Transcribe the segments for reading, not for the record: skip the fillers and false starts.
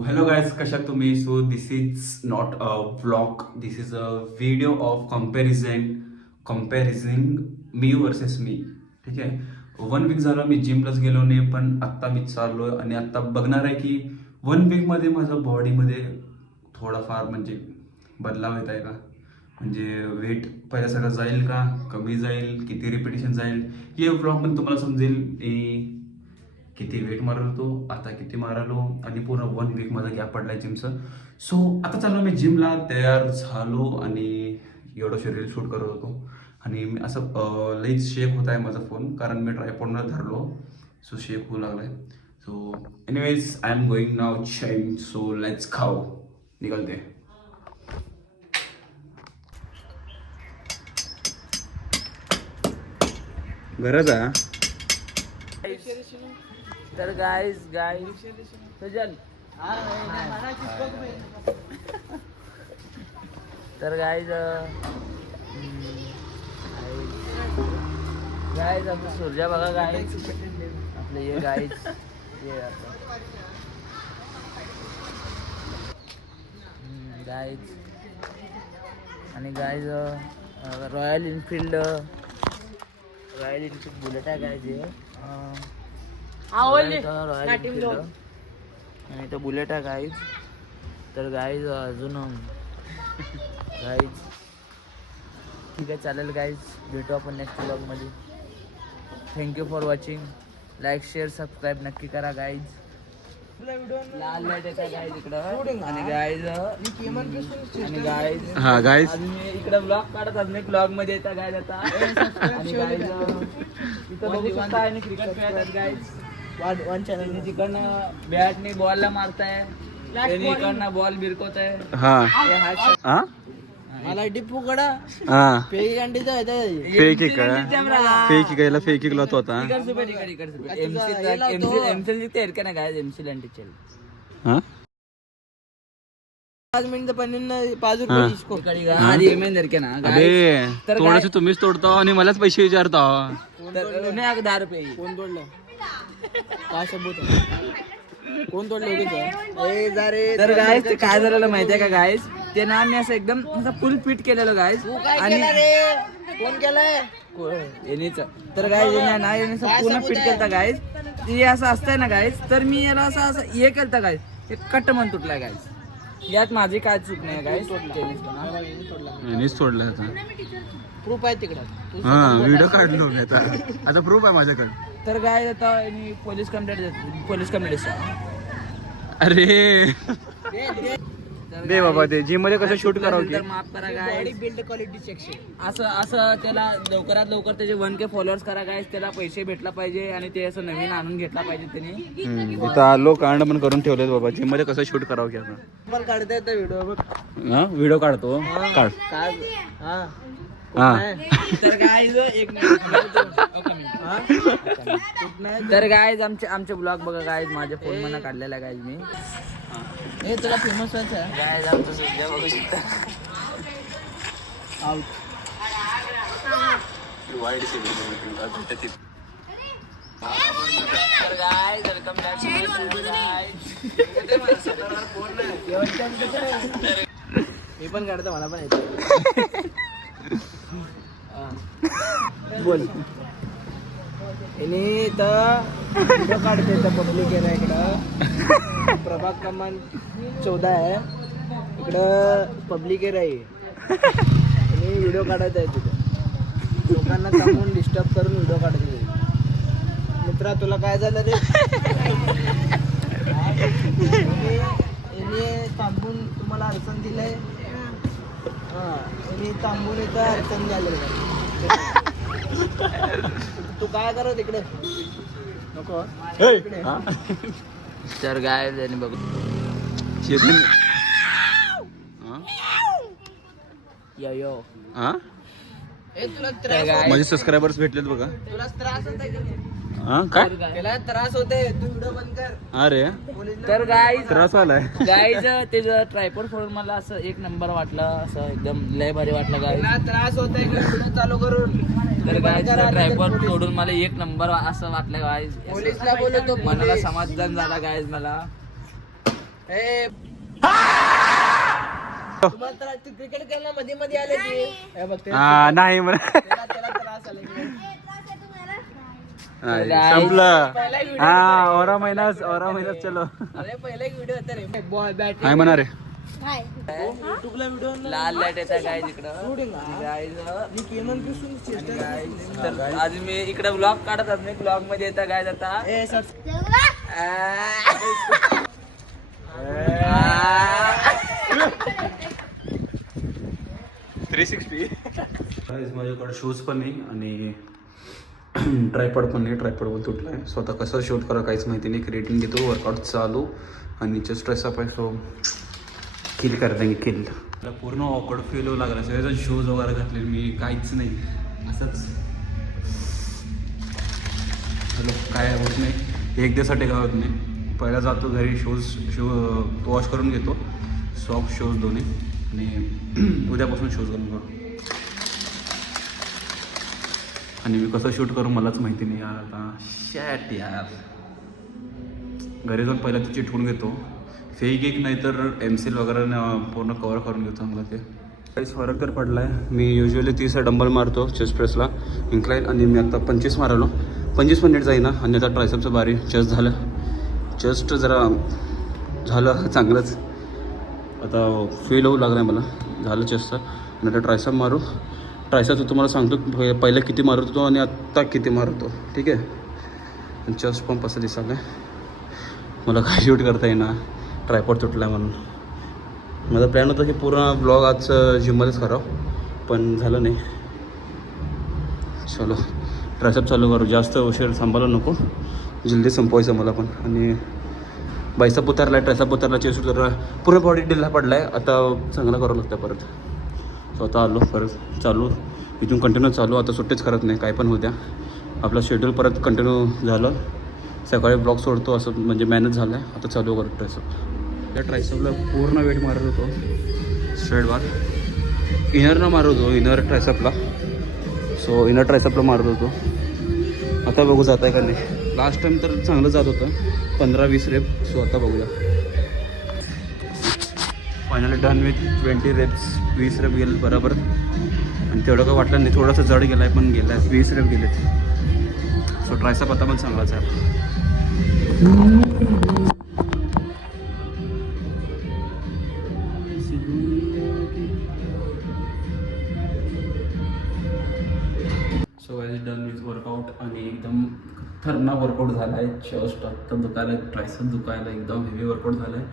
hello guys, कशा तुम्ही? So this is not a vlog. This is a video of comparing me versus me. ठीक आहे. 1 weak झालं मी जिमलाच गेलो नाही, पण आत्ता मी चाललोय आणि आत्ता बघणार आहे की 1 वीक मध्ये माझ्या बॉडीमध्ये थोडाफार म्हणजे बदलाव येत आहे का, म्हणजे वेट पहिल्यासारखं जाईल का, कमी जाईल, किती रिपिटेशन जाईल, हे व्लॉगमध्ये तुम्हाला समजेल. किती वेट मारत होतो, आता किती मारालो, आणि पूर्ण 1 वीक माझा गॅप पडलाय जिमचं. सो आता चाललो मी जिमला, तयार झालो आणि एवढं रील शूट करत होतो. आणि मी असं लईच शेक होत आहे माझा फोन, कारण मी ट्रायपॉडनं धरलो, सो शेक होऊ लागलाय. So anyways I am going now gym, so let's खाओ, निकलते. गरज आहे. तर गाइस सजल तर गाइस आपलं सूर्या बघा गाइस, आपलं हे गाइस गाइस आणि गाइस रॉयल इनफिल्ड बुलेट आहे गाइस हे रॉयल इनफिल्ड आणि तो बुलेट आहे गाईज. तर गाईज अजून गाईज ठीक आहे, चालेल गाईज, भेटू आपण नेक्स्ट व्लॉगमध्ये. Thank you for watching. Like share subscribe नक्की करा गाईज. लाल लाईट येतात गाईज इकडं, आणि गाईज हा गाईज मी इकडे ब्लॉग काढत अजून एक ब्लॉग मध्ये येतात गाईज आता. आणि गाईज इथं बघू शकता आणि क्रिकेट खेळतात गाईज. वन चॅनल तिकडनं बॅटने बॉलला मारताय, इकडनं बॉल बिरकवत आहे. मला टिप्पू कडा फेक अंडीचा फेकिकला तो आता एमसील जिथे का ना गाय एमसील अंडीचे 5 मिनिट पण 5 रुपये इसको अरे थोडस तुम्हीच तोडता आणि मलाच पैसे विचारता. 10 रुपये कोण तोडलं, काय सबूत कोण तोडलं? तर गायस ते काय झालेलं माहितीये का गायस, ते ना मी असं एकदम असं फुल फिट केलेलं गायस. आणि कोण केलंय येणीच. तर गायस ना याने पूर्ण फिट केलता गायस. ते असं असतंय ना गायस, तर मी याला असं हे केलता गायस, ते कट मन तुटलाय गायस. यात माझी काय चूक नाही गायस, यांनीच तोडलं आता. प्रूफ आहे तिकडे, हा व्हिडिओ काढलो आता प्रूफ आहे माझ्याकडे. तर गायस आता पोलीस कंप्लेंट अरे दे बाबा, ते जिम मध्ये कसं शूट करावं की. माफ करा गाइस, बिल्ड क्वालिटी सेक्शन असं त्याला लवकरात लवकर त्याचे 1K फॉलोअर्स करा गाइस. त्याला पैसे भेटला पाहिजे आणि ते असं नवीन आणून घेतला पाहिजे त्यांनी. इथं आलो, कांड पण करून ठेवलेत बाबा. जिम मध्ये कसं शूट करावं की आता. पण काढता येतं व्हिडिओ बघ. हा व्हिडिओ काढतो, काढ. तर गाइस तर गाइस आमचे ब्लॉग बघा गाइस, माझ्या फोन मध्ये काढलेला गाइस मी. हे तुला फेमस आहे गाइस, आमचं सध्या बघू शकता. आउट तर गाइस वेलकम बॅक मी पण काढतो, मला पण येतं. बोल तर व्हिडिओ काढते इथं पब्लिक एरिया. इकडं प्रभाग क्रमांक 14 आहे, इकडं पब्लिक एरिया आहे आणि व्हिडिओ काढायचा आहे. तिथं लोकांना थांबून डिस्टर्ब करून व्हिडिओ काढायचे. मित्रा तुला काय झालं रे? थांबून तुम्हाला अडचण दिलंय. थांबून इथं अडचण झालेलं. तू काय करत इकडे नको. तर गाय बघ यो माझे सबस्क्रायबर्स भेटलेत बघा. तुला त्रास होता काय त्याला त्रास होते, तू व्हिडिओ बंद कर. अरे तर गाईज त्रास आलाय गाईज त्याचं ट्रायपॉड फोडून मला असं एक नंबर वाटलं, असं एकदम लय भारी वाटलं. गाईज त्रास होतोय व्हिडिओ चालू करून. तर गाईज ट्रायपॉड तोडून मला एक नंबर असं वाटलं गाईज. पोलिसला बोलतो, मनाला समाधान झाला गाईज मला. क्रिकेट खेळणं मध्ये मध्ये आले नाही म्हणा संपलं हा ओरा महिनाच चलो अरे पहिला एक व्हिडिओ होता रे बॉल बॅट काय म्हणा रे युट्यूबला व्हिडिओ लाल लाईट येता गाईज इकडं गाईज मी केमन तर आज मी इकडे ब्लॉग काढत असते ब्लॉग मध्ये येता गाईज आता 360 माझ्याकडे शूज पण नाही आणि ट्रायपॉड पण नाही. ट्रायपॉड पण तुटला आहे. स्वतः कसं शूट करा काहीच माहिती नाही. क्रिएटिंग घेतो वर्कआउट चालू आणि जस्ट अप आहे सो किल करते किल. मला पूर्ण ऑकवर्ड फील होऊ लागला. सगळेजण शूज वगैरे घातले मी काहीच नाही असंच हॅलो काय होत नाही. एक दिवसासाठी काय होत नाही. पहिला जातो घरी शूज वॉश करून घेतो सॉफ्ट शूज दोन्ही आणि उद्यापासून शूज घालून करू आणि मी कसं शूट करू मलाच माहिती नाही यार. आता शॅट यार घरी जाऊन पहिला ते चिटकून घेतो फेक एक नाही तर एमसील वगैरे पूर्ण कवर करून घेतो मला ते. काहीच फरक तर पडला आहे. मी युजली 30 डंबल मारतो चेस्ट प्रेसला इन्क्लाइन आणि मी आता 25 मारलो. 25 मिनिट जाईना आणि आता ट्रायसेप्सचं बारी चेस्ट झालं. चेस्ट जरा झालं चांगलंच. आता फील होऊ लागलं आहे मला झालं चेस्टचं. आणि आता ट्रायसेप मारू. ट्रायसेपचं तुम्हाला सांगतो पहिलं किती मारत होतो आणि आत्ता किती मारतो ठीक आहे. आणि चेस्ट पंप असं दिसायला मला काय शूट करता येईना ट्रायपॉड तुटला म्हणून. माझा प्लॅन होता की पूर्ण ब्लॉग आज जिममध्येच करावं पण झालं नाही. चलो ट्रायसेप चालू करू. जास्त उशीर सांभाळू नको जल्दी संपवायचं मला पण. आणि बायसेप उतारला आहे ट्रायसेप उतारला चेस्ट उतरला पूर्ण बॉडी ढिल्ला पडला आहे. आता चांगला करावं लागतं परत. स्वतः आलो परत चालू इथून कंटिन्यू चालू. आता सुट्टीच करत नाही काय पण होत्या. आपलं शेड्यूल परत कंटिन्यू झालं. सकाळी ब्लॉग सोडतो असं म्हणजे मॅनेज झालं आहे. आता चालू करतो ट्रायसेप. त्या ट्रायसेपला पूर्ण वेट मारत होतो स्ट्रेट बार. इनरनं मारत होतो इनर ट्रायसेपला. सो इनर ट्रायसेपला मारत होतो. आता बघू जात आहे का नाही. लास्ट टाईम तर चांगलं जात होतं 15-20 रेप. सो आता बघूया. Finally done with 20 reps. 20 rep गेले बरोबर आणि तेवढं काय वाटलं नाही. थोडंसं जड गेलं आहे पण गेलं आहे 20 रेप गेलेत. सो ट्रायसेप आता पण चांगलाच आहे. So guys done with workout आणि एकदम खतरनाक वर्कआउट झाला आहे. चेस्ट आत्ता दुखायला ट्रायसेप दुखायला एकदम हेवी वर्कआउट झाला आहे.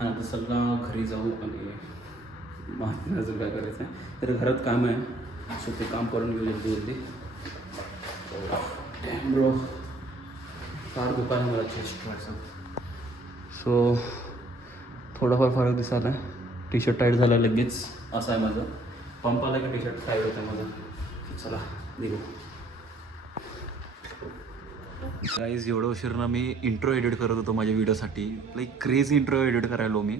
आणि आता सगळा घरी जाऊ आणि अजून काय करायचं आहे तर घरात काम आहे. सो ते काम करून घेऊ जल्दी. ब्रो फार दुकान मला चेस्ट ट्रायसेप. सो थोडाफार फरक दिसायला आहे. टी शर्ट टाईट झाला लगेच असं आहे माझं. पंप आला की टी शर्ट टाईट होतं माझं. चला निघू. गाईज एवढं उशीरनं मी इंट्रो एडिट करत होतो माझ्या व्हिडिओसाठी. लाईक क्रेझी इंट्रो एडिट करायलो मी.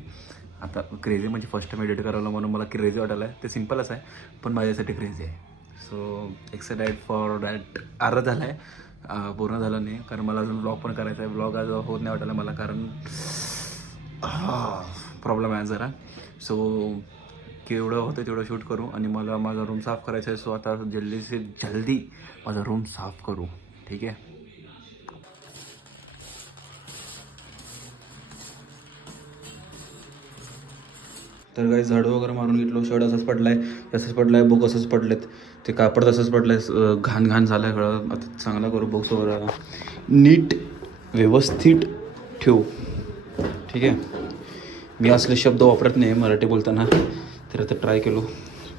आता क्रेझी म्हणजे फर्स्ट टाईम एडिट करायला म्हणून मला क्रेझी वाटायला आहे. ते सिम्पलच आहे पण माझ्यासाठी क्रेझी आहे. So excited for that. अर्धा झाला आहे पूर्ण झालं नाही कारण मला अजून ब्लॉग पण करायचा आहे. ब्लॉग आज होत नाही वाटायला मला कारण प्रॉब्लेम आहे जरा. सो केवढं होतं तेवढं शूट करू आणि मला माझा रूम साफ करायचा आहे. सो आता जल्दी माझा रूम साफ करू ठीक आहे. तर काही झाडू वगैरे मारून घेतलो. शर्ट असंच पडला आहे तसंच पडलं आहे. बुक असंच पडलेत. ते कापड तसंच पडलं आहे. घाण झालं आहे सगळं. आता चांगलं करू बघतो बरं नीट व्यवस्थित ठेवू ठीक आहे. मी असले शब्द वापरत नाही मराठी बोलताना तर आता ट्राय केलो.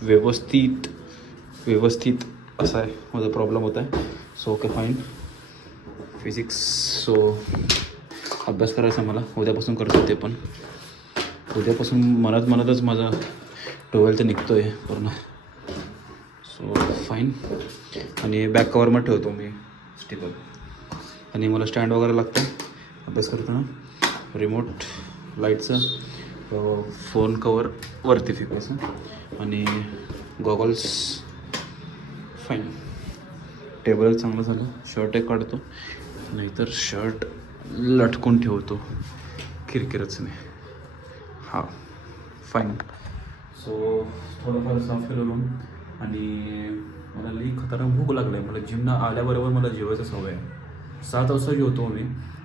व्यवस्थित असा आहे माझा प्रॉब्लेम होता आहे. So okay fine. Physics so अभ्यास करायचा मला. उद्यापासून करतो ते पण. उद्यापासून मनातच माझा 12th निघतो आहे पूर्ण. So fine. आणि बॅक कवरमध्ये ठेवतो मी स्टिकर. आणि मला स्टँड वगैरे लागतं अभ्यास करताना. रिमोट लाईटचं फोन कवर वरती फेकायचं आणि गॉगल्स. फाईन. टेबल चांगलं झालं. शर्ट एक काढतो नाहीतर शर्ट लटकून ठेवतो किरकिरच नाही. हां फाईन. सो थोडंफार साफ केलं रूम आणि मला लई खतरनाक भूक लागली आहे. मला जिमनं आल्याबरोबर मला जेवायचं सवय आहे. 7 वाजता जेवतो मी,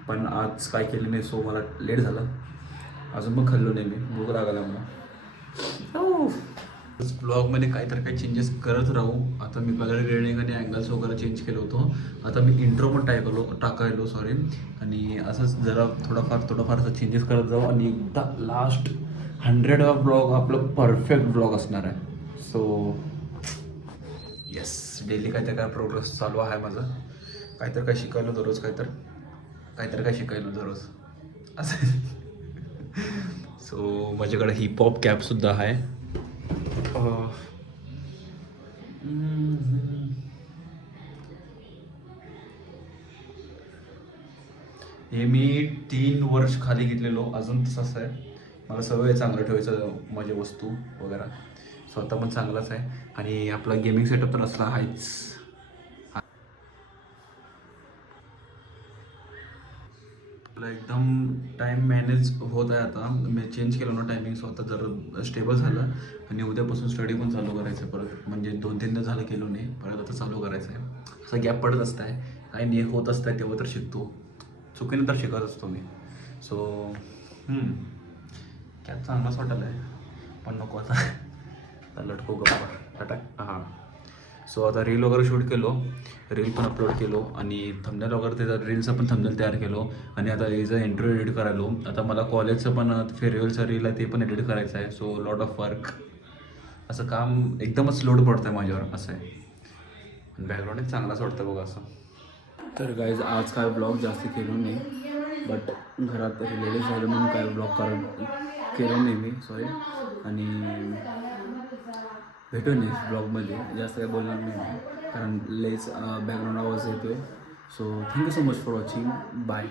पण आज काय केलं नाही, सो मला लेट झालं. अजून पण खाल्लो नाही मी, भूक लागला मला. ब्लॉगमध्ये काही चेंजेस करत राहू. आता मी कलर ग्रेडिंग आणि अँगल्स वगैरे चेंज केलं होतं. आता मी इंट्रो पण टाकायलो सॉरी. आणि असंच जरा थोडंफार असं चेंजेस करत जाऊ आणि एकदा लास्ट 100वा ब्लॉग आपलं परफेक्ट ब्लॉग असणार आहे. सो येस, डेली काय प्रोग्रेस चालू आहे माझं. काय शिकायलो दररोज, काय शिकायलो दररोज असं. सो माझ्याकडे हिपहॉप कॅपसुद्धा आहे. हे मी 3 वर्ष खाली घेतलेलो, अजून तसंच आहे. मला सवय चांगलं ठेवायचं माझ्या वस्तू वगैरे. स्वतः पण चांगलाच आहे आणि आपला गेमिंग सेटअप तर असला आहेच. आपला एकदम टाईम मॅनेज होत आहे. आता मी चेंज केलं ना टायमिंग, स्वतः जर स्टेबल झालं आणि उद्यापासून स्टडी पण चालू करायचं आहे परत. म्हणजे 2-3 दिवस झालं केलो नाही, परत आता चालू करायचं आहे. असं गॅप पडत असतं आहे, काही नाही होत असतं आहे, तेव्हा तर शिकतो, चुकीने तर शिकत असतो मी. सो कॅप चांगलाच वाटलं आहे, पण नको आता लटको गप्पा टाटा. हां, सो आता रील वगैरे शूट केलो, रील पण अपलोड केलो आणि थंबनेल वगैरे त्याचा रीलचा पण थंबनेल तयार केलो. आणि आता याचा इंटरव्ह्यू एडिट करायलो. आता मला कॉलेजचं पण फेअरवेलचं रील आहे ते पण एडिट करायचं आहे. सो लॉट ऑफ वर्क, असं काम एकदमच लोड पडतं आहे माझ्यावर, असं आहे. बॅकग्राऊंड एक चांगलाच वाटतं बघा असं. तर गाईज आज काय ब्लॉग जास्त केलो नाही, बट घरात रिलेटिव्ह झालं म्हणून काय ब्लॉग केलं नाही मी, सॉरी. आणि भेटू नाही ब्लॉगमध्ये, जास्त काय बोलणार नाही कारण लेस बॅकग्राऊंड आवाज येतो आहे. So thank you so much for watching, bye.